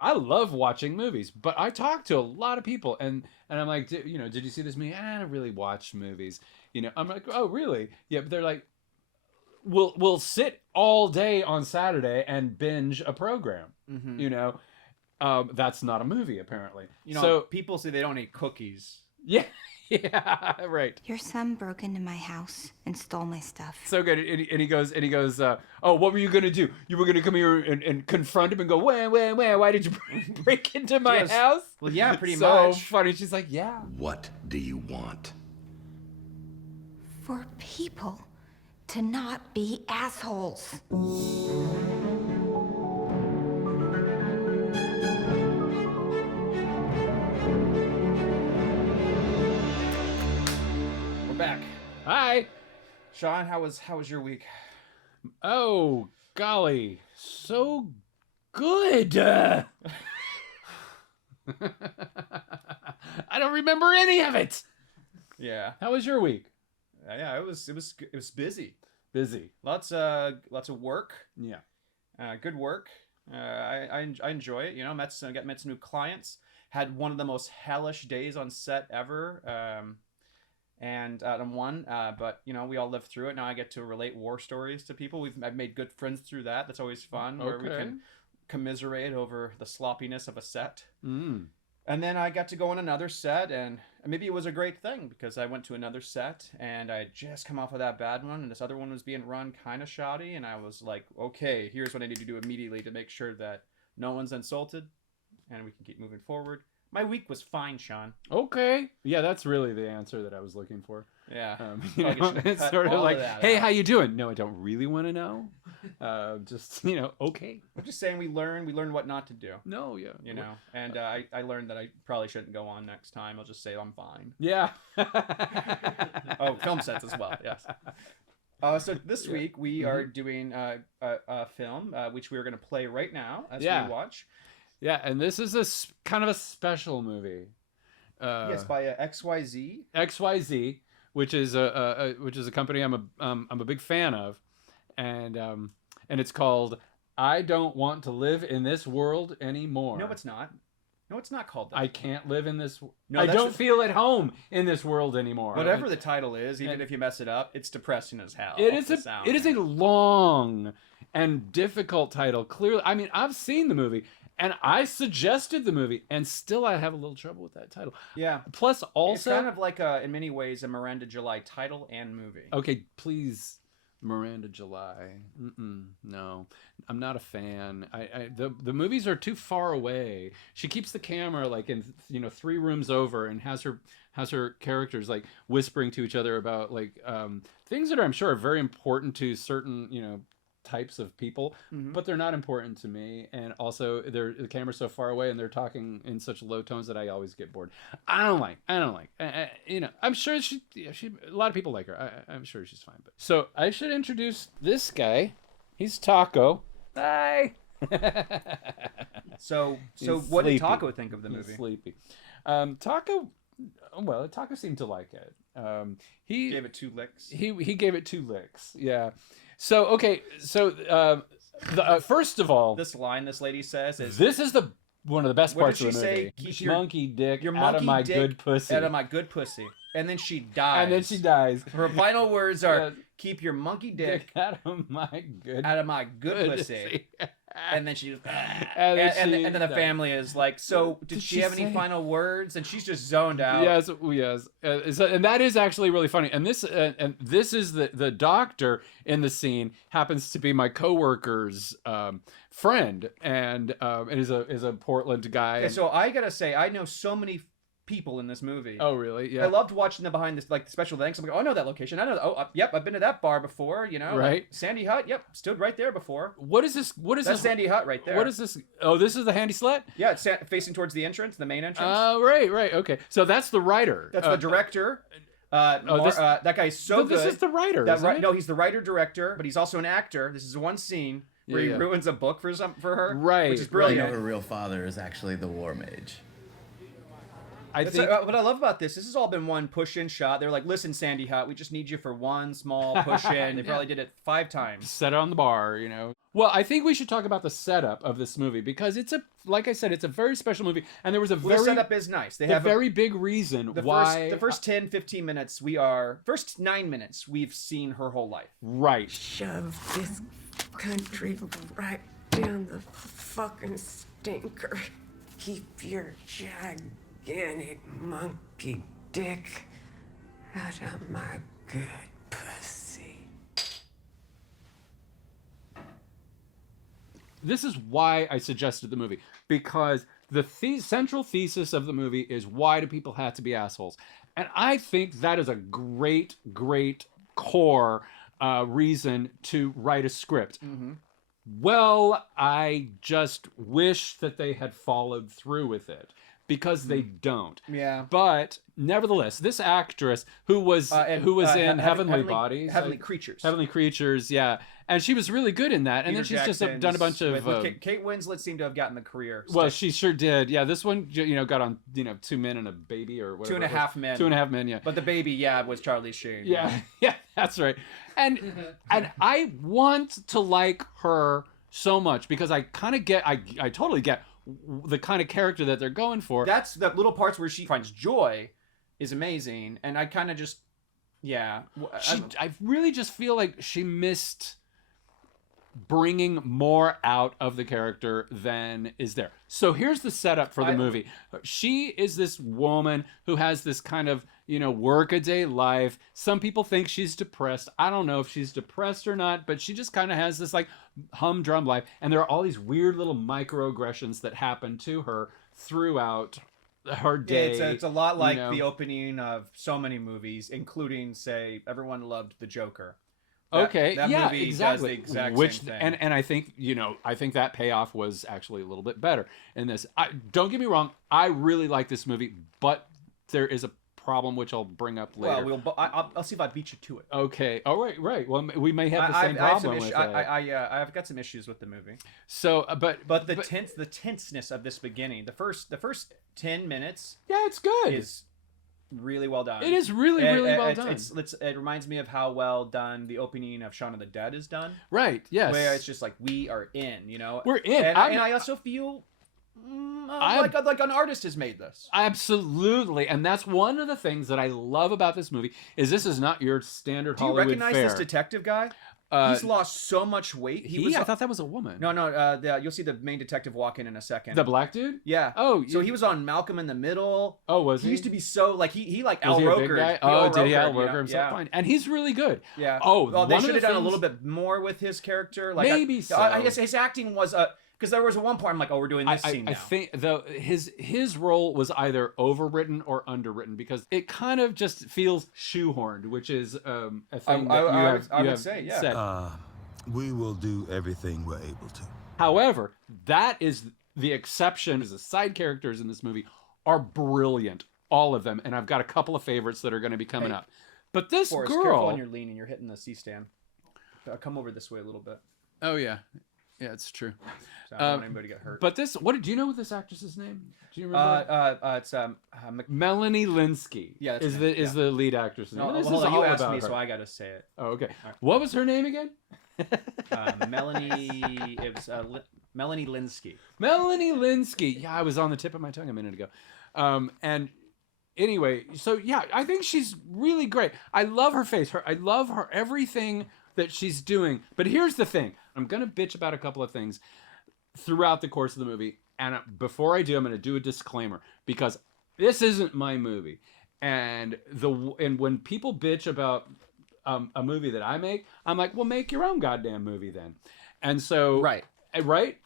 I love watching movies, but I talk to a lot of people, and I'm like, did you see this movie? I don't really watch movies. I'm like, oh, really? Yeah, but they're like, we'll sit all day on Saturday and binge a program. Mm-hmm. That's not a movie apparently. So people say they don't eat cookies. Yeah, yeah, right. Your son broke into my house and stole my stuff. So good, and he goes, oh, what were you gonna do? You were gonna come here and confront him and go, why did you break into my house? Well, yeah, pretty much. So funny. She's like, yeah. What do you want? For people to not be assholes. We're back. Hi. Sean, how was your week? Oh, golly. So good. I don't remember any of it. Yeah. How was your week? Yeah, it was busy. Busy. Lots of work. Yeah. Good work. I enjoy it. Met some new clients. Had one of the most hellish days on set ever. And one, but we all lived through it. Now I get to relate war stories to people. I've made good friends through that. That's always fun, where we can commiserate over the sloppiness of a set. And then I got to go on another set, and maybe it was a great thing because I went to another set and I had just come off of that bad one, and this other one was being run kind of shoddy, and I was like, okay, here's what I need to do immediately to make sure that no one's insulted and we can keep moving forward. My week was fine, Sean. Okay. Yeah, that's really the answer that I was looking for. Yeah. It's sort of like, hey, how you doing? No, I don't really want to know. Just, okay. I'm just saying we learn what not to do. No, yeah. And I learned that I probably shouldn't go on next time. I'll just say I'm fine. Yeah. Oh, film sets as well, yes. So this week we are doing a film, which we are going to play right now as we watch. Yeah, and this is kind of a special movie. Yes, by XYZ. XYZ, which is a company I'm a big fan of, and it's called I Don't Want to Live in This World Anymore. No, it's not. No, it's not called that. I can't live in this. No, I don't feel at home in this world anymore. Whatever the title is, even if you mess it up, it's depressing as hell. It is a long and difficult title. Clearly, I mean, I've seen the movie. And I suggested the movie, and still I have a little trouble with that title. Yeah. Plus, also... It's kind of like, in many ways, a Miranda July title and movie. Okay, please, Miranda July. No, I'm not a fan. The movies are too far away. She keeps the camera, like, in 3 rooms over and has her characters, like, whispering to each other about, like, things that I'm sure are very important to certain, types of people, but they're not important to me, and also the camera's so far away and they're talking in such low tones that I always get bored. I don't like I'm sure she a lot of people like her. I'm sure she's fine, but so I should introduce this guy. He's Taco. Hi. So what did Taco think of the movie? He's sleepy. Taco seemed to like it. He gave it 2 licks. He gave it 2 licks. Yeah. So, okay, first of all... This line this lady says is... This is one of the best parts of the movie. What did she say? Keep your monkey dick out of my good pussy. Out of my good pussy. And then she dies. Her final words are, keep your monkey dick out of my good pussy. And then she and then the family is like, so did she have any final words? And she's just zoned out. Yes. And that is actually really funny. And this is the doctor in the scene happens to be my coworker's friend, and is a Portland guy. Yeah, so I gotta say, I know so many people in this movie. Oh, really? Yeah. I loved watching the behind this, like the special things. I'm like, oh, I know that location. I know. Yep, I've been to that bar before. Right. Like Sandy Hut. Yep, stood right there before. What is this? That's Sandy Hut right there. What is this? Oh, this is the handy slut. Yeah, it's facing towards the entrance, the main entrance. Right. Okay. So that's the writer. That's the director. That guy's so good. This is the writer. No, he's the writer director, but he's also an actor. This is one scene where he ruins a book for her. Right. Which is brilliant. I know her real father is actually the war mage. I think what I love about this has all been one push-in shot. They're like, listen, Sandy Hut, we just need you for one small push-in. They probably did it 5 times. set it on the bar, you know. Well, I think we should talk about the setup of this movie because it's like I said, it's a very special movie, and there was a The setup is nice. They have very big reason why the first 10, 15 minutes first 9 minutes we've seen her whole life. right. Shove this country right down the fucking stinker. Keep your gigantic monkey dick out of my good pussy. This is why I suggested the movie, because the central thesis of the movie is why do people have to be assholes? And I think that is a great, great core reason to write a script. Well, I just wish that they had followed through with it because they don't. Yeah. But nevertheless, this actress who was in Heavenly Bodies, Heavenly Creatures. Heavenly Creatures, yeah, and she was really good in that. And Peter then she's just Jackson's done a bunch of. with Kate Winslet seemed to have gotten the career. Well, stick. she sure did. Yeah, this one, got on, 2 men and a baby or whatever. 2.5 men. 2.5 men, yeah. But the baby, was Charlie Sheen. Yeah, yeah, that's right. And I want to like her so much because I kind of get, I totally get the kind of character that they're going for. That's the little parts where she finds joy is amazing, and I kind of just, I really just feel like she missed bringing more out of the character than is there. So here's the setup for the movie. She is this woman who has this kind of, work-a-day life. Some people think she's depressed. I don't know if she's depressed or not, but she just kind of has this like humdrum life. And there are all these weird little microaggressions that happen to her throughout her day. It's a lot like the opening of so many movies, including, say, everyone loved The Joker. That movie exactly. does the exact same thing. And I think I think that payoff was actually a little bit better in this. Don't get me wrong, I really like this movie, but there is a problem which I'll bring up later. Well, I'll see if I beat you to it. Okay. Oh, right. Well, we may have the same problem with it. I've got some issues with the movie. So, but the tenseness of this beginning, the first 10 minutes, yeah, it's good. Is really well done. It is really well done. It reminds me of how well done the opening of Shaun of the Dead is done. Right. Yes. Where it's just like we are in, We're in, and I also feel like an artist has made this. Absolutely, and that's one of the things that I love about this movie is this is not your standard Hollywood Do you recognize fare. this detective guy? He's lost so much weight. I thought that was a woman. No. You'll see the main detective walk in a second. The black dude? Yeah. Oh, so he was on Malcolm in the Middle. Oh, was he? He used to be so like he like was Al he a Roker. big guy? Oh, did he Al Roker himself? Yeah. Fine. And he's really good. Yeah. Oh, well, they should have done a little bit more with his character. Like maybe so. I guess his acting was because there was at one point I'm like, oh, we're doing this scene now. I think though his role was either overwritten or underwritten because it kind of just feels shoehorned, which is a thing that I would say, yeah. said. We will do everything we're able to. However, that is the exception. The side characters in this movie are brilliant, all of them, and I've got a couple of favorites that are going to be coming up. But this Forrest, girl, careful on your leaning, you're hitting the C-stand. Come over this way a little bit. Oh yeah, it's true. So I don't want anybody to get hurt. But do you know what this actress's name? Do you remember? It's Melanie Lynskey. Yeah, is the lead actress. No, this hold is on, all you asked about me, her. so I got to say it. Oh, okay. Right. What was her name again? Melanie. It was Melanie Lynskey. Melanie Lynskey. Yeah, I was on the tip of my tongue a minute ago. And anyway, so yeah, I think she's really great. I love her face. I love her everything that she's doing. But here's the thing. I'm gonna bitch about a couple of things throughout the course of the movie. And before I do, I'm gonna do a disclaimer because this isn't my movie. And when people bitch about a movie that I make, I'm like, well, make your own goddamn movie then. And so right,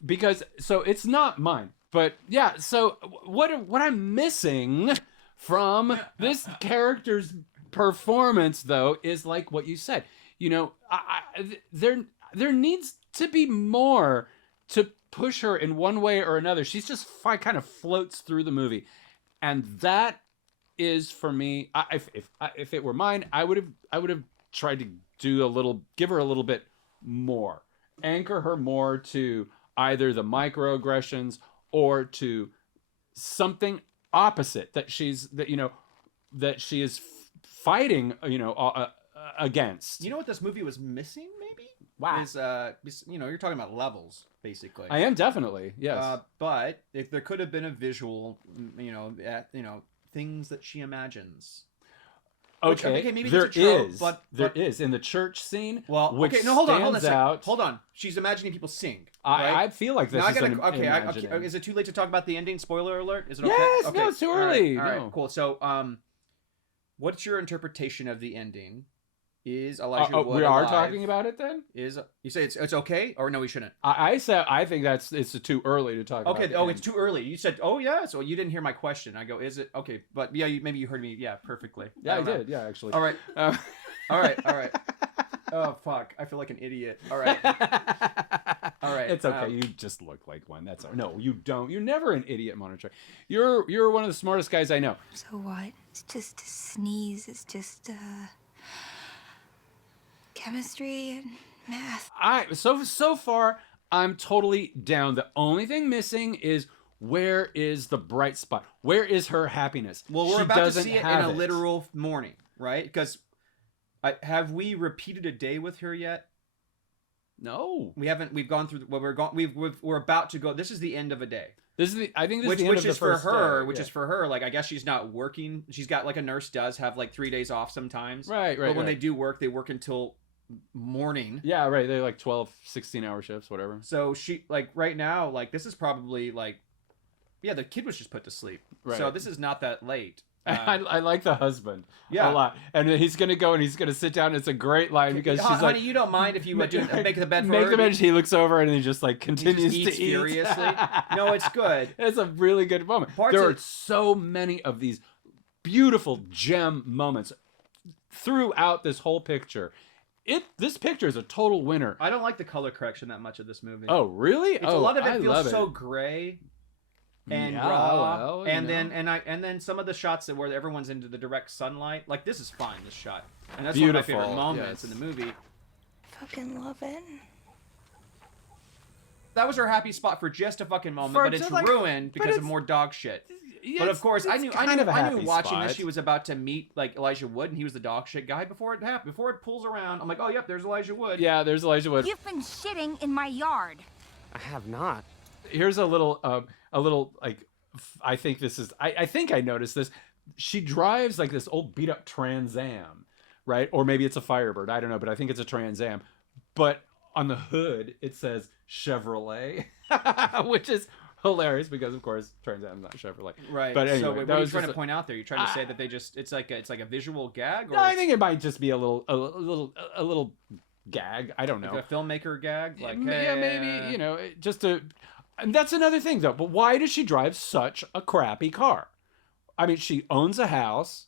because so it's not mine. But yeah, so what I'm missing from this character's performance though is like what you said. There needs to be more to push her in one way or another. She's just kind of floats through the movie, and that is for me. If it were mine, I would have tried to give her a little bit more, anchor her more to either the microaggressions or to something opposite that she is fighting, against. You know what this movie was missing? Maybe. Wow. You're talking about levels, basically. I am definitely, yes. But if there could have been a visual, things that she imagines. Okay, maybe there it's a trope, is. but There is in the church scene. Well, which okay, no, hold on a stands second. out. Hold on. She's imagining people sing. Right? I feel like this Now is okay. Is it too late to talk about the ending? Spoiler alert. Is it okay? Yes, Okay. no, it's too early. All right, No. cool. So, what's your interpretation of the ending? Is Elijah Wood we are alive? talking about it then? Is you say it's okay or no? We shouldn't. I think it's too early to talk about. Okay. the Oh, end. it's too early. You said, oh yeah. So you didn't hear my question. I go, is it okay? But yeah, maybe you heard me. Yeah, perfectly. Yeah, I don't know. did. Yeah, actually. All right. All right. Oh fuck! I feel like an idiot. All right. All right. It's okay. You just look like one. That's all. No, you don't. You're never an idiot, Montetre. You're one of the smartest guys I know. So what? It's just a sneeze. It's just chemistry and math. So far I'm totally down. The only thing missing is where is the bright spot? Where is her happiness? Well, we're She about to doesn't see it in have a literal morning, right? Because have we repeated a day with her yet? No. We haven't. We've gone through. Well, we're about to go. This is the end of a day. I think this Which is the end of is the first for her. day. Which is for her. Like I guess she's not working. She's got like a nurse does have like 3 days off sometimes. Right. But when they do work, they work until morning. Yeah, right. They're like 12, 16-hour shifts, whatever. So she like right now like this is probably like yeah the kid was just put to sleep. Right. So this is not that late. I like the husband Yeah. a lot, and he's gonna go and he's gonna sit down. It's a great line because she's honey, like, you don't mind if you make the bed for make her? the bed. He looks over and he just like He continues just eats to eat furiously. No, it's good. It's a really good moment. Parts There of- are so many of these beautiful gem moments throughout this whole picture. This picture is a total winner. I don't like the color correction that much of this movie. Oh, really? A lot of I it love feels so gray and Yeah, raw. well, and you then know. and then some of the shots where everyone's into the direct sunlight, like this is fine. This shot, and that's Beautiful, one of my favorite moments yes. in the movie. Fucking love it. That was her happy spot for just a fucking moment, For but it's just, like- ruined but because of it's- more dog shit. Yeah, But of course, I knew kind of a I knew happy watching spot. this, she was about to meet like Elijah Wood, and he was the dog shit guy before it happened. Before it pulls around, I'm like, oh yep, there's Elijah Wood. Yeah, there's Elijah Wood. You've been shitting in my yard. I have not. Here's a little like I think this is I think I noticed this. She drives like this old beat up Trans Am, right? Or maybe it's a Firebird. I don't know, but I think it's a Trans Am. But on the hood it says Chevrolet, which is hilarious because of course Trans Am's not Chevrolet. Right. But anyway, so what that are you was trying just to point out there? You're trying to say that they just it's like a visual gag, or No, I it's think it might just be a little gag. I don't know. like a filmmaker gag, like Yeah, maybe, just to. And that's another thing, though. But why does she drive such a crappy car? I mean, she owns a house,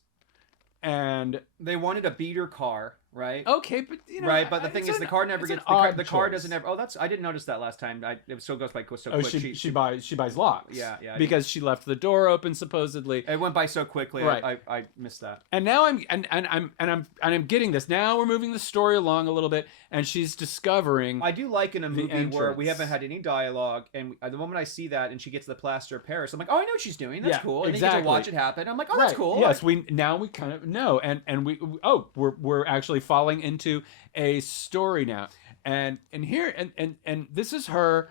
and they wanted a beater car, right? okay, but right, but the thing is, the car never it's gets an odd the car choice. doesn't ever. Oh, I didn't notice that last time. It still goes by so Oh, quick. she buys locks. Yeah, Because she left the door open supposedly. It went by so quickly. Right. I missed that. And now I'm getting this. Now we're moving the story along a little bit, and she's discovering. I do like in a movie where we entrance. haven't had any dialogue, and the moment I see that, and she gets the plaster of Paris, I'm like, oh, I know what she's doing. That's Yeah, cool. And then you exactly. get to watch it happen. I'm like, oh, that's Right. cool. Yes, we kind of know, and we're actually falling into a story now, and here and this is her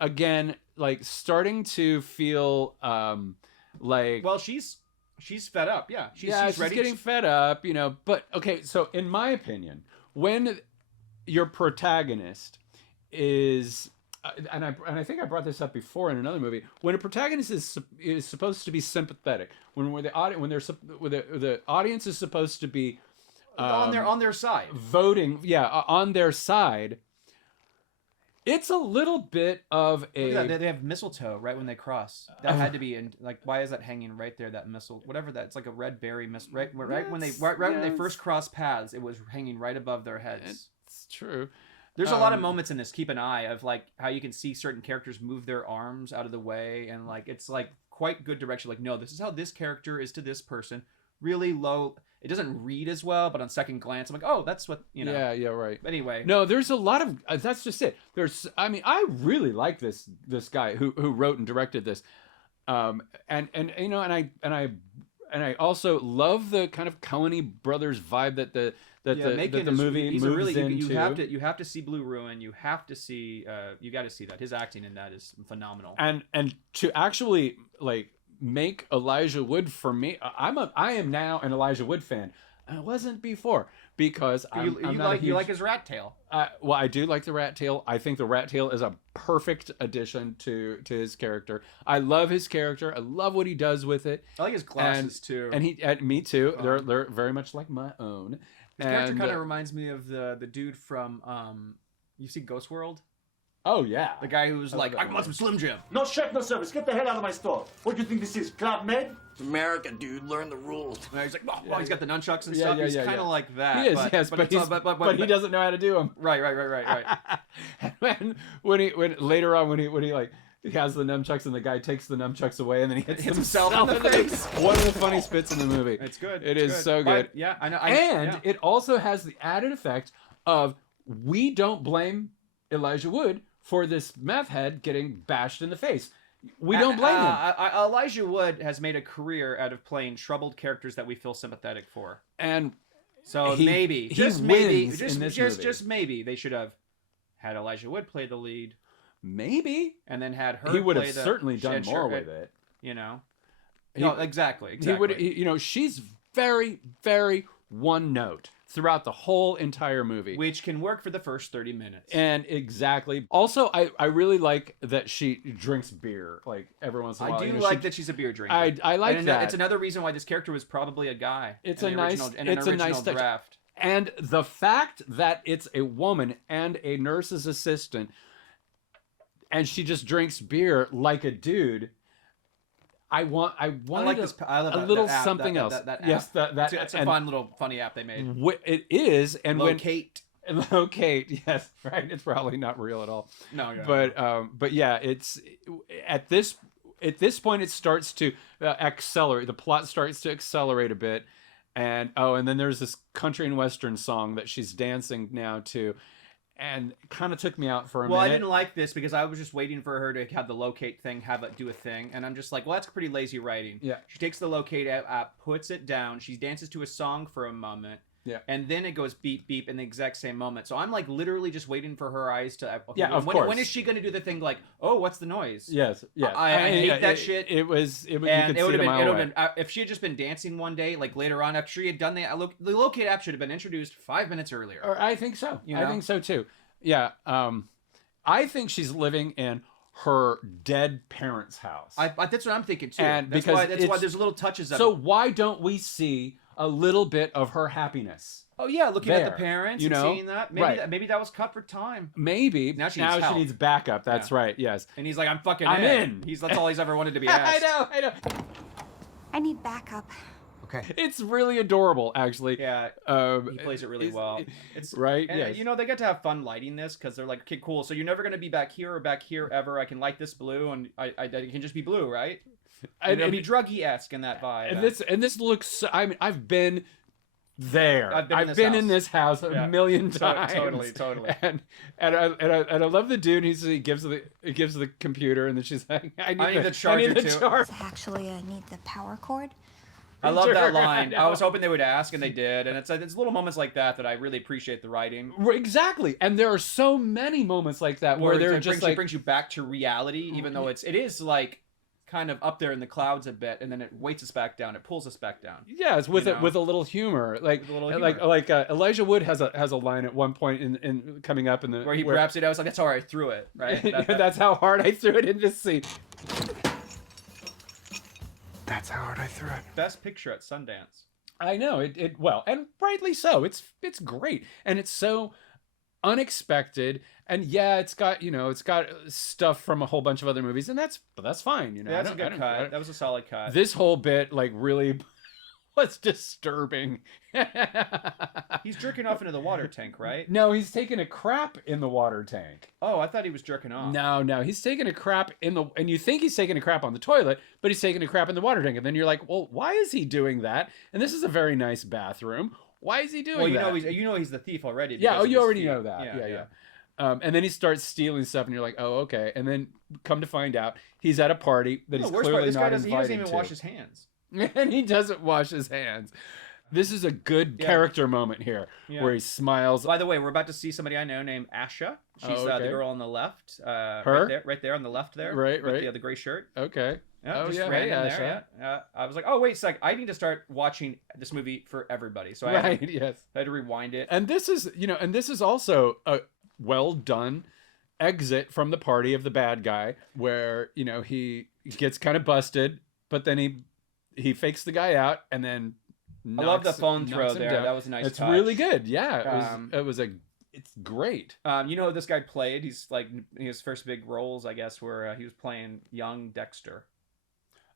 again, like starting to feel like Well, she's fed up. Yeah, she's ready. getting fed up, But okay, so in my opinion, when your protagonist is and I think I brought this up before in another movie. When a protagonist is supposed to be sympathetic, when the audience is supposed to be on their side. voting, on their side, it's a little bit of Look at that, a they have mistletoe right when they cross. That had to be in like. Why is that hanging right there? That missile, whatever that. It's like a red berry missile. Right when they when they first crossed paths, it was hanging right above their heads. it's true. There's a lot of moments in this. Keep an eye of like how you can see certain characters move their arms out of the way, and like it's like quite good direction. Like, no, this is how this character is to this person. Really low. It doesn't read as well, but on second glance, I'm like, oh, that's what Yeah, right. Anyway, No, there's a lot of that's just it. I really like this guy who wrote and directed this. And you know, and I also love the kind of Coen brothers vibe that the movie moves into. You have to see Blue Ruin. You have to see. You got to see that. His acting in that is phenomenal. And to actually like make Elijah Wood for me, I am now an Elijah Wood fan. I wasn't before because you like his rat tail. Well, I do like the rat tail. I think the rat tail is a perfect addition to his character. I love his character. I love what he does with it. I like his glasses too. And me too. They're very much like my own. His character kind of reminds me of the dude from you see Ghost World? Oh yeah. The guy who was like, I want some Slim Jim. No chef, no service. Get the hell out of my store. What do you think this is, Club Med? It's America, dude. Learn the rules. And he's like, oh, he's got the nunchucks and stuff. He's kind of like that. He is, but he doesn't know how to do them. Right. And when later on when he like he has the nunchucks and the guy takes the nunchucks away and then he hits himself in the face. One of the funny spits in the movie. It's good. It is so good. Yeah, I know. And it also has the added effect of we don't blame Elijah Wood for this meth head getting bashed in the face. We don't blame him. Elijah Wood has made a career out of playing troubled characters that we feel sympathetic for. And so maybe, just maybe, they should have had Elijah Wood play the lead. Maybe. And then had her. He would have certainly done more with it. You know. No, exactly. He would. You know, she's very, very one note throughout the whole entire movie, which can work for the first 30 minutes. And exactly. Also, I really like that she drinks beer like every once in a while. I do like that she's a beer drinker. I like that. It's another reason why this character was probably a guy. It's a nice touch. Draft. And the fact that it's a woman and a nurse's assistant, and she just drinks beer like a dude. I wanted a little something else. Yes, it's a fun little funny app they made. It is, and Locate. Locate. Yes, right. It's probably not real at all. No. But yeah, it's at this point it starts to accelerate. The plot starts to accelerate a bit, and then there's this country and western song that she's dancing now to. And it kind of took me out for a minute. Well, I didn't like this because I was just waiting for her to have the locate thing, have it do a thing. And I'm just like, well, that's pretty lazy writing. Yeah. She takes the locate app, puts it down. She dances to a song for a moment. Yeah. And then it goes beep, beep in the exact same moment. So I'm like literally just waiting for her eyes to... Okay, of course. When is she going to do the thing like, oh, what's the noise? Yes. Yeah. I hate that shit. It was you could see it a mile away. If she had just been dancing one day, like later on, after she had done the locate app should have been introduced 5 minutes earlier. Or I think so. You know? I think so too. Yeah, I think she's living in her dead parents' house. That's what I'm thinking too. And that's why there's little touches of so it. So why don't we see a little bit of her happiness? Oh yeah, looking at the parents and seeing that. Maybe that was cut for time. Maybe. Now she needs backup. That's right, yes. And he's like, I'm in. That's all he's ever wanted to be asked. I know. I need backup. Okay. It's really adorable, actually. Yeah, he plays it really well. It's right. And, yes. You know, they get to have fun lighting this because they're like, okay, cool. So you're never going to be back here or back here ever. I can light this blue, and it can just be blue, right? And it'll be druggy-esque in that vibe. And this looks. I mean, I've been there. I've been in this house a million times. Totally. And I love the dude. He gives the computer, and then she's like, I need the charger too. Actually, I need the power cord. I love that line. I was hoping they would ask, and they did. And it's little moments like that I really appreciate the writing. Exactly. And there are so many moments like that where they're just like... It brings you back to reality, even though it is like kind of up there in the clouds a bit, and then it weights us back down. It pulls us back down. Yeah, it's with a little humor. Like Elijah Wood has a line at one point in coming up in the where he grabs it. I was like, that's how I threw it. Right. That's how hard I threw it in this scene. That's how hard I threw it. Best picture at Sundance. I know it well, and rightly so. It's great, and it's so unexpected. And yeah, it's got stuff from a whole bunch of other movies, and that's fine. You know, that's a good cut. That was a solid cut. This whole bit really was disturbing. He's jerking off into the water tank, right? No, he's taking a crap in the water tank. Oh, I thought he was jerking off. No, he's taking a crap and you think he's taking a crap on the toilet, but he's taking a crap in the water tank. And then you're like, well, why is he doing that? And this is a very nice bathroom. Why is he doing that? You know he's the thief already. Yeah, you already know that. Yeah. And then he starts stealing stuff, and you're like, oh, okay. And then come to find out, he's at a party that he's worst clearly part, this guy not doesn't, he doesn't invited even to. wash his hands. And he doesn't wash his hands. This is a good character moment here, where he smiles. By the way, we're about to see somebody I know named Asha. She's the girl on the left. Her? Right there on the left there. Right. With the gray shirt. Okay. Yeah, Oh, just yeah. ran Hey, in Asha. there, yeah. I was like, oh, wait a sec. I need to start watching this movie for everybody. So I had to rewind it. And this is also a well done exit from the party of the bad guy, where, he gets kind of busted, but then he fakes the guy out, and then I love the phone throw there. Down. That was a nice It's touch. really good. Yeah, it's great. You know who this guy played? He's like his first big roles, I guess, where he was playing young Dexter.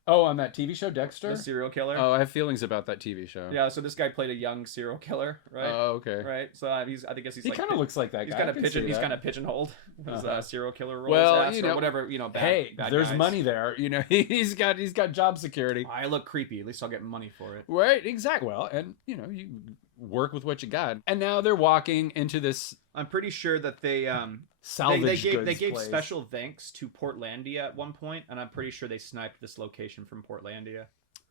Oh, on that TV show, Dexter? The serial killer. Oh, I have feelings about that TV show. Yeah, so this guy played a young serial killer, right? Oh, okay. Right. So I think he's he like kind of looks like that he's guy. He's kind of pigeonholed his serial killer roles. Well, or whatever. Bad, hey, bad there's guys. money there. He's got job security. I look creepy. At least I'll get money for it. Right. Exactly. Well, and you work with what you got. And now they're walking into this. I'm pretty sure that they salvage they gave place. special thanks to Portlandia at one point, and I'm pretty sure they sniped this location from Portlandia.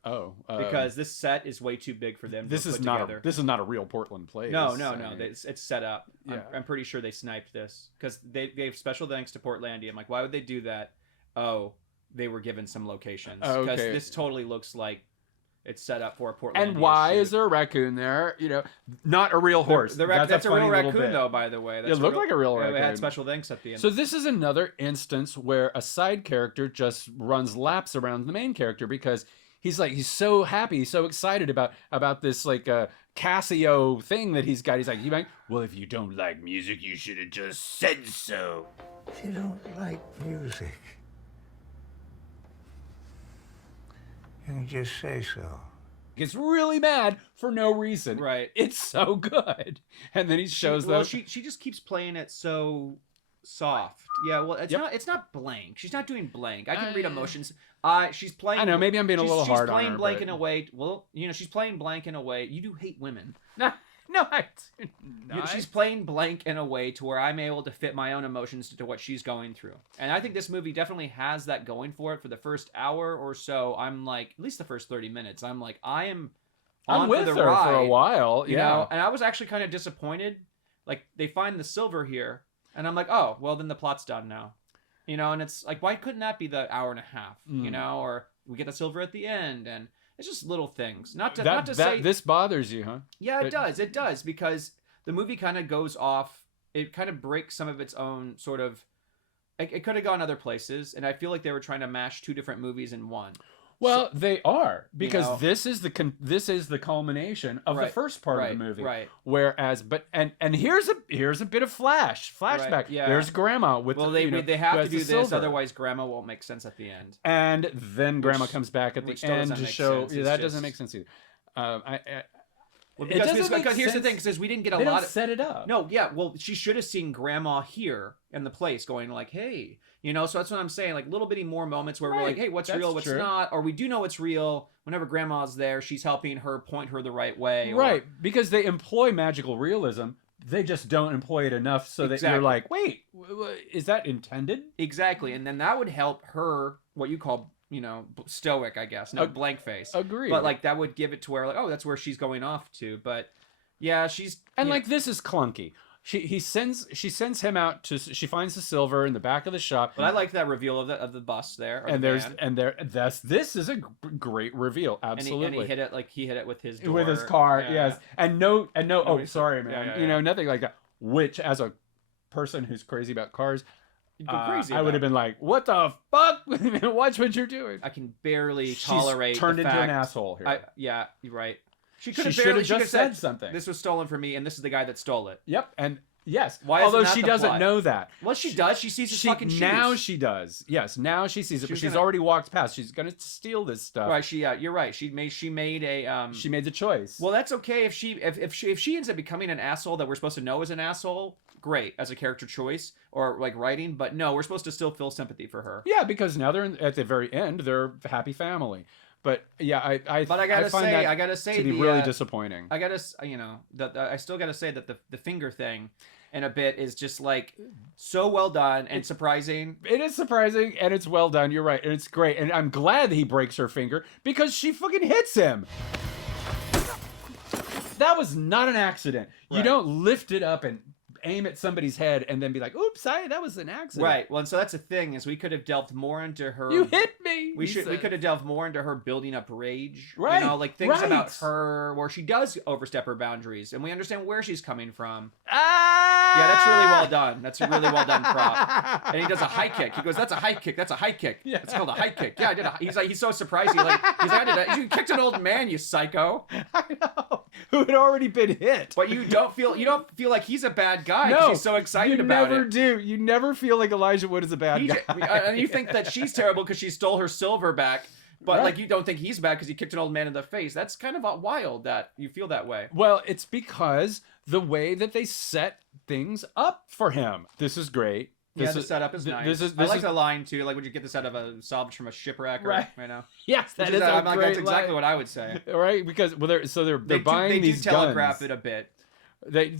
Oh, because this set is way too big for them. This to is put not together. this is not a real Portland place. No. It's set up. Yeah. I'm pretty sure they sniped this because they gave special thanks to Portlandia. I'm like, why would they do that? Oh, they were given some locations because this totally looks like it's set up for a Portlandia. And why shoot. is there a raccoon there? Not a real horse. That's a funny real little raccoon, bit. though. By the way, It looked like a real raccoon. They had special thanks at the end. So this is another instance where a side character just runs laps around the main character because he's so happy, he's so excited about this Casio thing that he's got. He's like, well, if you don't like music, you should have just said so. If you don't like music, you can just say so. Gets really mad for no reason. Right. It's so good. And then he shows them. She just keeps playing it so soft. Yeah, well, it's not blank. She's not doing blank. I can read emotions. She's playing. I know, maybe I'm being a little hard on her. She's playing blank in a way. Well, she's playing blank in a way. You do hate women. No, I do not. She's playing blank in a way to where I'm able to fit my own emotions to what she's going through. And I think this movie definitely has that going for it. For the first hour or so, I'm like, at least the first 30 minutes, I'm like, I'm with for the her ride, for a while. you know? And I was actually kind of disappointed. Like, they find the silver here, and I'm like, oh, well, then the plot's done now. And it's like, why couldn't that be the hour and a half? Or we get the silver at the end, and it's just little things. Not to say this bothers you, huh? Yeah, it does. It does, because the movie kind of goes off. It kind of breaks some of its own sort of. It could have gone other places, and I feel like they were trying to mash two different movies in one. Well, they are, because this is the culmination of the first part of the movie. Right. Whereas, and here's a bit of flashback. Right, yeah. There's Grandma with. Well, they they have to do this, silver. otherwise Grandma won't make sense at the end. And then Grandma comes back at the end to show that doesn't make sense either. Because here's the thing, because we didn't get a lot of set it up. No, yeah, well, she should have seen Grandma here in the place, going like, "Hey," So that's what I'm saying. Like little bitty more moments where we're like, "Hey, what's real? What's not?" Or we do know what's real. Whenever Grandma's there, she's helping her point her the right way. Right, because they employ magical realism. They just don't employ it enough so that you're like, wait, is that intended? Exactly, and then that would help her. What you call stoic, I guess. No, blank face. Agreed. But like that would give it to where like, oh, that's where she's going off to. But yeah, she's like this is clunky. She sends him out to. She finds the silver in the back of the shop. But I like that reveal of the bus there. This is a great reveal. Absolutely. And he hit it with his door. With his car. Yeah. Yes. And no. Oh, sorry, man. Yeah. Nothing like that. Which, as a person who's crazy about cars, I would have been like, "What the fuck? Watch what you're doing." I can barely tolerate. She's turned the into fact, an asshole here. Yeah, you're right. She should have just said something. This was stolen from me, and this is the guy that stole it. Yep, and yes. Why although isn't that she the doesn't plot? know that. Well, she does. She sees his fucking shoes. Now she does. Yes, now she sees it, but she's already walked past. She's gonna steal this stuff. Right. You're right. She made a. She made the choice. Well, that's okay if she ends up becoming an asshole that we're supposed to know is an asshole. Great as a character choice or like writing, but no, we're supposed to still feel sympathy for her. Yeah, because now they're at the very end. They're a happy family. But yeah, I gotta say, to be really disappointing. I still gotta say that the finger thing, in a bit is just like so well done and surprising. It is surprising and it's well done. You're right. And it's great. And I'm glad he breaks her finger because she fucking hits him. That was not an accident. Right. You don't lift it up and aim at somebody's head and then be like, oops, that was an accident. Right. Well, and so that's the thing is we could have delved more into her. You hit me. We could have delved more into her building up rage. Right. You know, like things right. about her where she does overstep her boundaries and we understand where she's coming from. Ah! Yeah, that's really well done. That's a really well done prop. And he does a high kick. He goes, "That's a high kick. That's a high kick. Yeah. It's called a high kick." Yeah, I did. He's so surprised. He's like, "I did it. You kicked an old man, you psycho." I know. Who had already been hit. But you don't feel like he's a bad guy because he's so excited about it. You never do. You never feel like Elijah Wood is a bad guy. And you think that she's terrible because she stole her silver back. But Right. like you don't think he's bad because he kicked an old man in the face. That's kind of wild that you feel that way. Well, it's because the way that they set things up for him. This is great. Yeah, the setup is nice. I like the line too. Like, would you get this out of a salvage from a shipwreck? Right. Right now. Yes, that is I'm like, great that's exactly line. what I would say. Right, because they're buying these They do telegraph guns. it a bit. They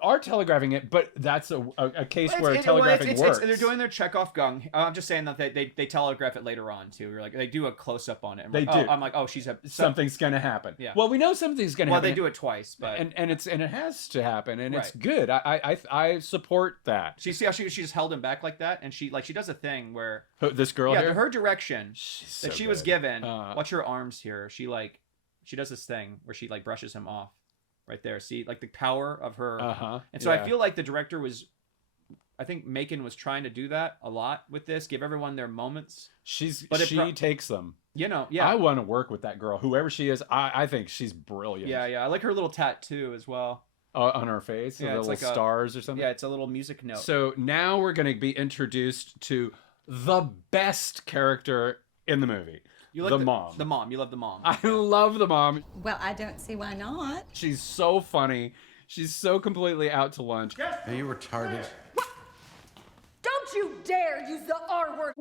are telegraphing it, but that's a case where telegraphing works. They're doing their Chekhov gun. I'm just saying that they telegraph it later on too. You're like they do a close up on it. They do. do. I'm like, oh, something's gonna happen. Yeah. Well, we know something's gonna happen. Well, they do it twice, but and it has to happen, and it's Right. good. I support that. see how she just held him back like that, and she does a thing where This girl here. her direction She's that so she was good. given. Watch her arms here. She does this thing where she like brushes him off. Right there, see, like the power of her. And so I feel like the director I think Macon was trying to do that a lot with this, give everyone their moments. She takes them. You know, yeah. I want to work with that girl, whoever she is. I think she's brilliant. Yeah. I like her little tattoo as well. On her face, Yeah, the it's little like stars or something. Yeah, it's a little music note. So now we're going to be introduced to the best character in the movie. You like the mom. The mom. You love the mom. I love the mom. Well, I don't see why not. She's so funny. She's so completely out to lunch. Are you retarded? Don't you dare use the R word.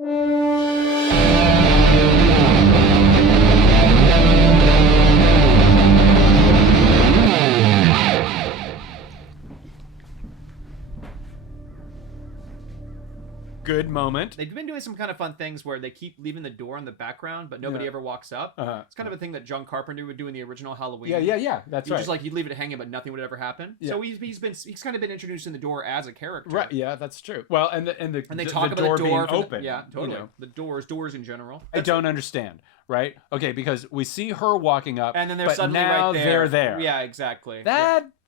Good moment. They've been doing some kind of fun things where they keep leaving the door in the background, but nobody ever walks up. It's kind of a thing that John Carpenter would do in the original Halloween. Yeah. That's right. Just like he'd leave it hanging, but nothing would ever happen. Yeah. So he's kind of been introduced in the door as a character. Right. Yeah, that's true. Well, and they talk about door the door being open. Yeah, totally. You know. The doors in general. I don't understand. Right? Okay, because we see her walking up, And then they're but suddenly now right there. they're there. Yeah, exactly.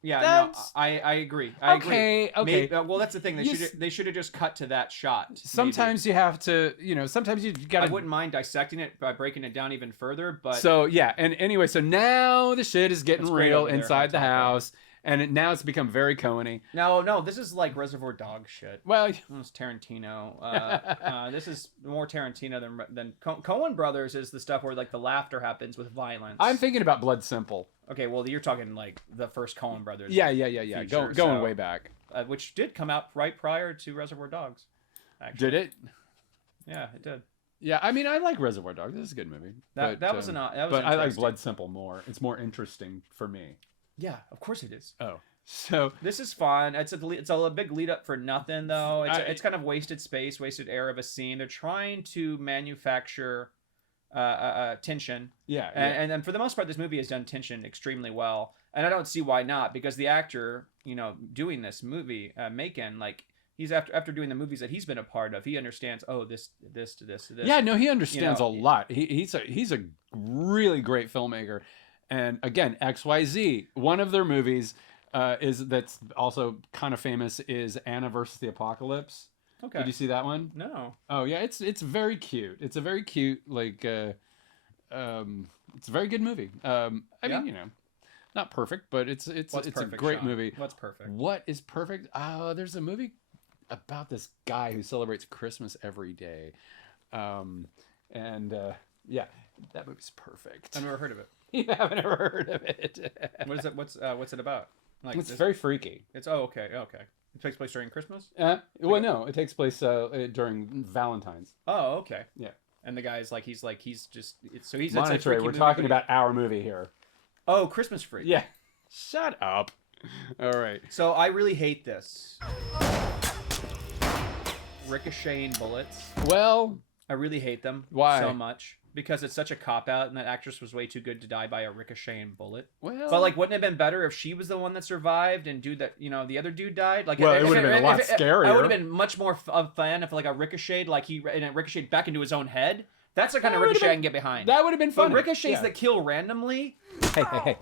Yeah, no, that's... I agree. Okay. Maybe, well, that's the thing. They should have just cut to that shot. Sometimes you have to, sometimes you got to... I wouldn't mind dissecting it by breaking it down even further, but... So, yeah, and anyway, so now the shit is getting That's great real over there inside on the top of it. house, and now it's become very Coen-y. No, this is like Reservoir Dogs shit. Well... It's Tarantino. This is more Tarantino than Coen Brothers is the stuff where like the laughter happens with violence. I'm thinking about Blood Simple. Okay, well, you're talking like the first Coen Brothers. Yeah. Feature, Going way back. Which did come out right prior to Reservoir Dogs. Actually. Did it? Yeah, it did. Yeah, I mean, I like Reservoir Dogs. This is a good movie. But I like Blood Simple more. It's more interesting for me. Yeah, of course it is. Oh. So this is fun. It's a big lead up for nothing though. It's kind of wasted space, wasted air of a scene. They're trying to manufacture tension. Yeah. And for the most part, this movie has done tension extremely well. And I don't see why not, because the actor, doing this movie, Macon, like he's after doing the movies that he's been a part of, he understands. Oh, this. Yeah, no, he understands a lot. He's a really great filmmaker. And again, XYZ, one of their movies that's also kind of famous is Anna versus the Apocalypse. Okay. Did you see that one? No. Oh yeah, it's very cute. It's a very cute it's a very good movie. I mean, not perfect, but it's a great movie. What's perfect? What is perfect? There's a movie about this guy who celebrates Christmas every day. Yeah, that movie's perfect. I've never heard of it. You haven't ever heard of it. What is it? What's it about? Like it's very freaky. It's okay. It takes place during Christmas? Well, no, it takes place during Valentine's. Oh, okay. Yeah. And the guy's he's just Montetre. We're talking about our movie here. Oh, Christmas Freak. Yeah. Shut up. All right. So I really hate this. Ricocheting bullets. Well, I really hate them. Why? So much. Because it's such a cop-out, and that actress was way too good to die by a ricocheting bullet. well. But, like, wouldn't it have been better if she was the one that survived and dude that, you know, the other dude died? Like, Well, it would have been a lot scarier. It would have been much more fun if, like, a ricocheted, like, and it ricocheted back into his own head. That's the kind of ricochet I can get behind. That would have been fun. But ricochets that kill randomly, Hey.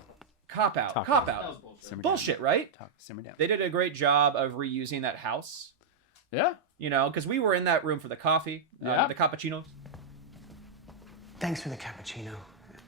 cop-out. Talk Cop-out. Bullshit, right? Simmer down. They did a great job of reusing that house. Yeah. You know, because we were in that room for the coffee, Yeah. the cappuccinos. Thanks for the cappuccino.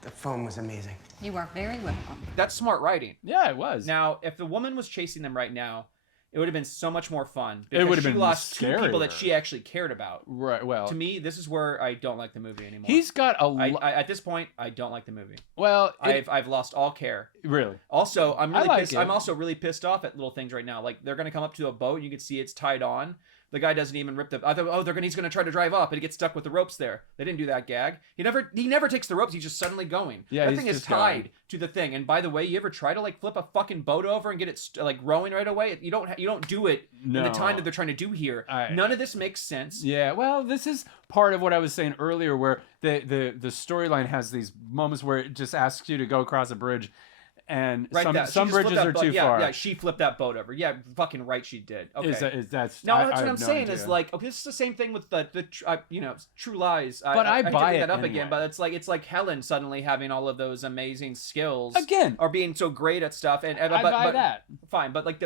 The foam was amazing. You are very welcome. That's smart writing. Yeah, it was. Now, if the woman was chasing them right now, it would have been so much more fun. It would have she been lost two people that scarier. she actually cared about. Right. Well, To me, this is where I don't like the movie anymore. he's got a lot. At this point, I don't like the movie. Well, I've lost all care. really. Also, I'm really like pissed. it. I'm also really pissed off at little things right now. Like they're gonna come up to a boat, and you can see it's tied on. The guy doesn't even rip the. I thought, he's gonna try to drive up, and he gets stuck with the ropes there. They didn't do that gag. He never takes the ropes. He's just suddenly going. Yeah, that he's thing is just tied going. to the thing. And by the way, you ever try to like flip a fucking boat over and get it like rowing right away? You don't do it in the No. time that they're trying to do here. None of this makes sense. Yeah, well, this is part of what I was saying earlier, where the storyline has these moments where it just asks you to go across a bridge, and Right, some she just bridges flipped that are boat. too yeah, far. Yeah, she flipped that boat over. Yeah, fucking right, she did. Okay. That's No, I that's what have I'm no saying is idea. like, okay, this is the same thing with the True Lies. But I hate to buy bring it that up anyway. again, but it's like Helen suddenly having all of those amazing skills Again. or being so great at stuff, and I buy that. Fine, but like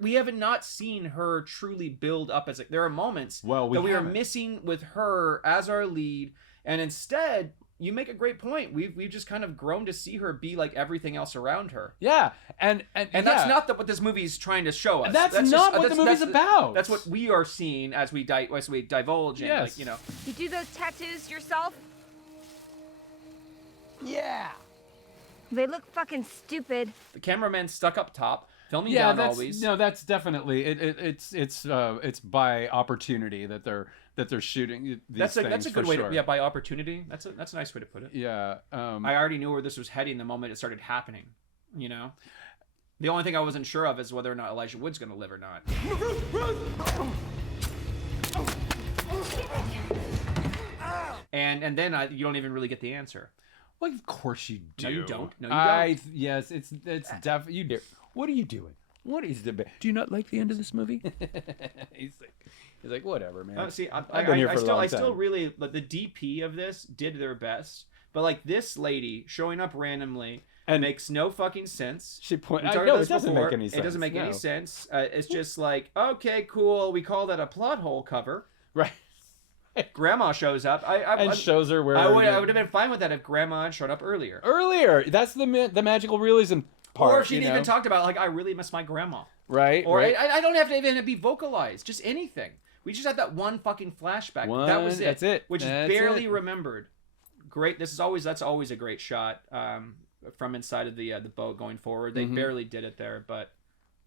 we haven't not seen her truly build up as there are moments Well, we that we are haven't. missing with her as our lead, and instead. You make a great point. We've just kind of grown to see her be like everything else around her. Yeah, and That's not what this movie is trying to show us. That's not what the movie's that's about. That's what we are seeing as we divulge. And Yes. like, you know. You do those tattoos yourself? Yeah. They look fucking stupid. The cameraman stuck up top, filming Yeah, down that's always. no, that's definitely it's by opportunity that they're shooting these that's a things, good for way sure. to by opportunity. That's a nice way to put it. Yeah, I already knew where this was heading the moment it started happening. You know. The only thing I wasn't sure of is whether or not Elijah Wood's going to live or not. And then you don't even really get the answer. well, of course you do. No, you don't. No, you don't. Yes, it's definitely you do. What are you doing? What is the? Do you not like the end of this movie? he's like whatever, man. See, I've been here for a long I still time. really, like, the DP of this did their best, but like this lady showing up randomly And- makes no fucking sense. She point. We I talked know about it this doesn't before. make any sense. It doesn't make any no. sense. It's just like, okay, cool. We call that a plot hole cover. Right. Grandma shows up. And shows her where. I would have been fine with that if Grandma had showed up earlier. earlier. That's the magical realism part. Or if she'd you know? even talked about like, I really miss my grandma. Right. Or right. I don't have to even be vocalized. Just anything. We just had that one fucking flashback. That was it. That's it. Which That's is barely it. remembered. Great. That's always a great shot from inside of the boat going forward. They barely did it there, but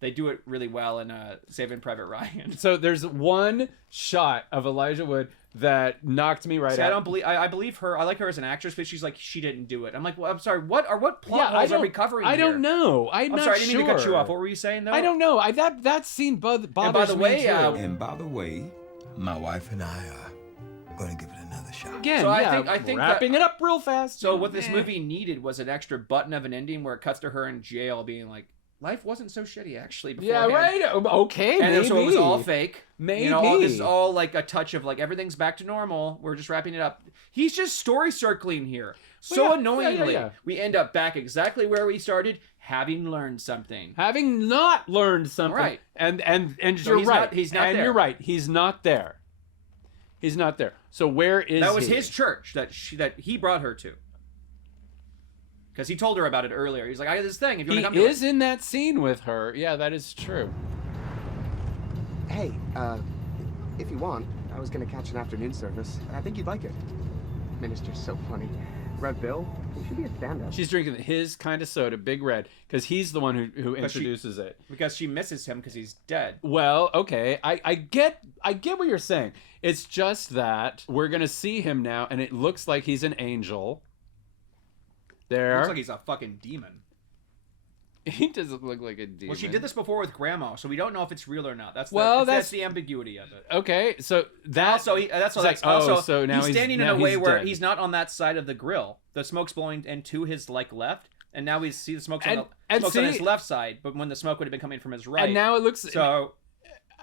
they do it really well in Saving Private Ryan. So there's one shot of Elijah Wood that knocked me right See, out. I don't believe. I believe her. I like her as an actress, but she's like she didn't do it. I'm like, well, I'm sorry. What plot holes are we covering I here? don't know. I'm not sorry. I didn't mean to cut you sure. off. What were you saying though? I don't know. That scene bothers And by the me way, too. And by the way, my wife and I are going to give it another shot. Again, So yeah, I think wrapping it up real fast. So what this movie needed was an extra button of an ending where it cuts to her in jail, being like, "Life wasn't so shitty actually." Yeah, beforehand." right. Okay, And maybe. so it was all fake. Maybe. You know, all this is all like a touch of like everything's back to normal. We're just wrapping it up. He's just story circling here. So Well, yeah, annoyingly, yeah. we end up back exactly where we started, having learned something. Having not learned something. Right. And So you're he's right. not- he's not and there. you're right. He's not there. He's not there. So where is That was he? his church that he brought her to. Because he told her about it earlier. He's like, I got this thing. If you He want to come to is in that scene with her. Yeah, that is true. Hey, if you want, I was gonna catch an afternoon service. I think you'd like it. Minister's so funny. Red Bill, he should be a stand-up. She's drinking his kind of soda, Big Red, because he's the one who But she- introduces it. because she misses him because he's dead. Well, okay, I get what you're saying. It's just that we're gonna see him now, and it looks like he's an angel. There. Looks like he's a fucking demon. He doesn't look like a demon. Well, she did this before with Grandma, so we don't know if it's real or not. That's the ambiguity of it. Okay, so that so now he's standing in a way where dead. he's not on that side of the grill. The smoke's blowing and to his left, and now we see the smoke's on his left side. But when the smoke would have been coming from his right, and now it looks so.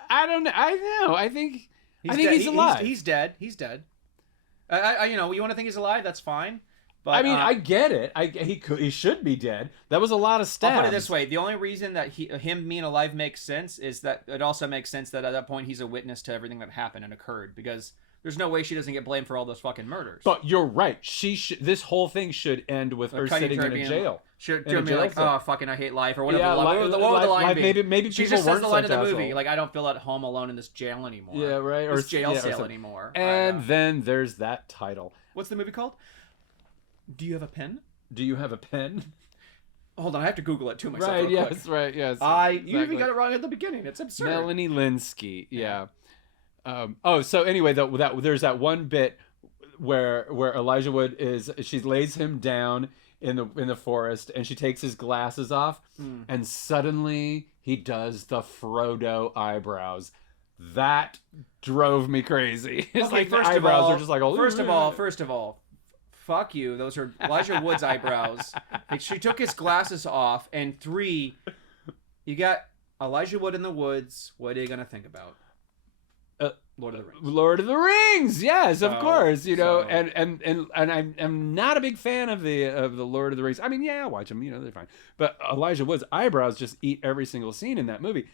I don't know. I think he's alive. He's dead. He's dead. You want to think he's alive? That's fine. But, I mean, I get it. He should be dead. That was a lot of stabs. I'll put it this way: the only reason that him being alive makes sense is that it also makes sense that at that point he's a witness to everything that happened and occurred. Because there's no way she doesn't get blamed for all those fucking murders. But you're right. This whole thing should end with her sitting in a jail. Should be like, oh fucking, I hate life or whatever. Yeah, what would the line be? Maybe she just says the line of the movie, like, I don't feel at home alone in this jail anymore. Yeah, right. Or jail cell anymore. And then there's that title. What's the movie called? Do you have a pen? Do you have a pen? Hold on, I have to Google it too myself. Right, real quick. right, yes. You even got it wrong at the beginning. It's absurd. Melanie Lynskey, yeah. So anyway, there's that one bit where Elijah Wood she lays him down in the forest and she takes his glasses off and suddenly he does the Frodo eyebrows. That drove me crazy. It's like the eyebrows are just like, oh. First of all, fuck you. Those are Elijah Wood's eyebrows. She took his glasses off. And 3, you got Elijah Wood in the woods. What are you gonna think about? Lord of the Rings. Lord of the Rings, yes, of course. And I'm not a big fan of the Lord of the Rings. I mean, yeah, I'll watch them. They're fine. But Elijah Wood's eyebrows just eat every single scene in that movie.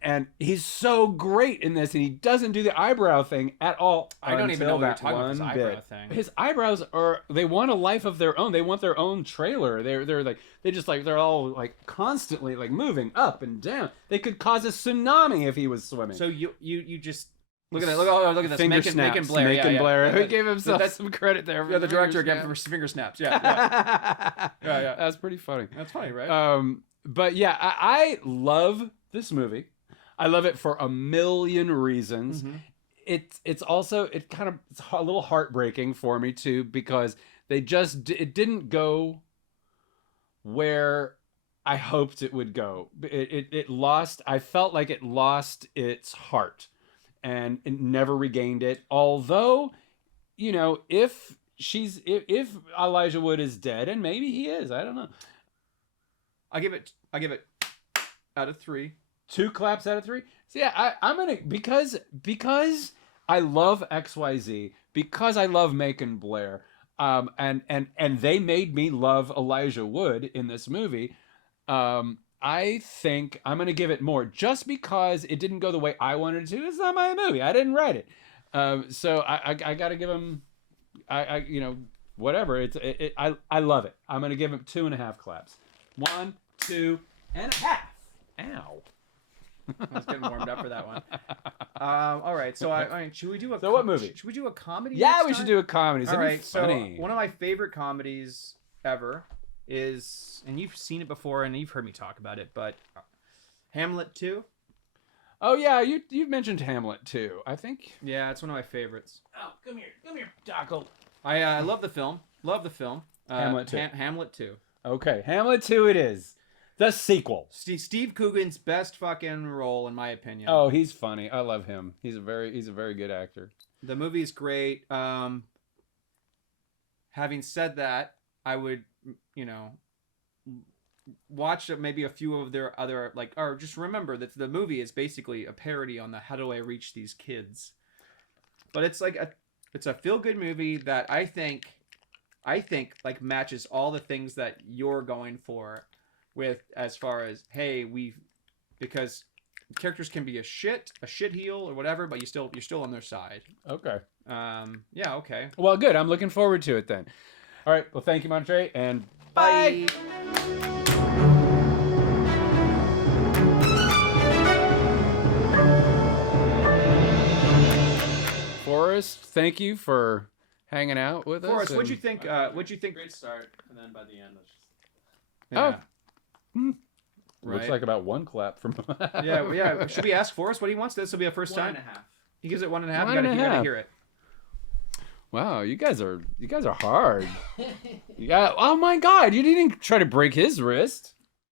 And he's so great in this, and he doesn't do the eyebrow thing at all. I don't even know what you're talking about his eyebrow thing. His eyebrows they want a life of their own. They want their own trailer. They're all like constantly like moving up and down. They could cause a tsunami if he was swimming. So you just look at that. Look at this. Macon Blair. Blair. He gave himself some credit there. Yeah, the director again for finger snaps. Yeah. That's pretty funny. That's funny, right? But yeah, I love this movie. I love it for a million reasons. Mm-hmm. It's also it's a little heartbreaking for me too, because it didn't go where I hoped it would go. I felt like it lost its heart and it never regained it. Although, if Elijah Wood is dead, and maybe he is, I don't know. I give it out of 3. 2 claps out of 3. So yeah, I'm gonna because I love XYZ, because I love Macon Blair, and they made me love Elijah Wood in this movie. I think I'm gonna give it more just because it didn't go the way I wanted it to. It's not my movie. I didn't write it, so I gotta give him, whatever. I love it. I'm gonna give him 2.5 claps. 1, 2.5. Ow. I was getting warmed up for that one. All right, so should we do a? So what movie? Should we do a comedy? Yeah, we should do a comedy. All right, funny. So one of my favorite comedies ever is, and you've seen it before, and you've heard me talk about it, but Hamlet 2. Oh yeah, you've mentioned Hamlet too. I think. Yeah, it's one of my favorites. Oh, come here, Dockle. I love the film. Hamlet 2. Hamlet 2. Okay, Hamlet 2 it is. The sequel. Steve Coogan's best fucking role, in my opinion. Oh, he's funny. I love him. He's a very good actor. The movie's great. Having said that, I would, watch maybe a few of their other, or just remember that the movie is basically a parody on the How Do I Reach These Kids. But it's it's a feel-good movie that I think matches all the things that you're going for. With as far as because characters can be a shitheel or whatever, but you're still on their side. Okay. Yeah. Okay. Well, good. I'm looking forward to it then. All right. Well, thank you, Montetre, and bye. Forrest, thank you for hanging out with us. Forrest, what'd you think? What'd you think? Great start, and then by the end, it's just... Yeah. Right. Looks like about 1 clap from. yeah. Should we ask Forrest what he wants? This will be a first time. 1.5. He gives it 1.5. You gotta hear it. Wow, you guys are hard. Yeah. Oh my God, you didn't try to break his wrist.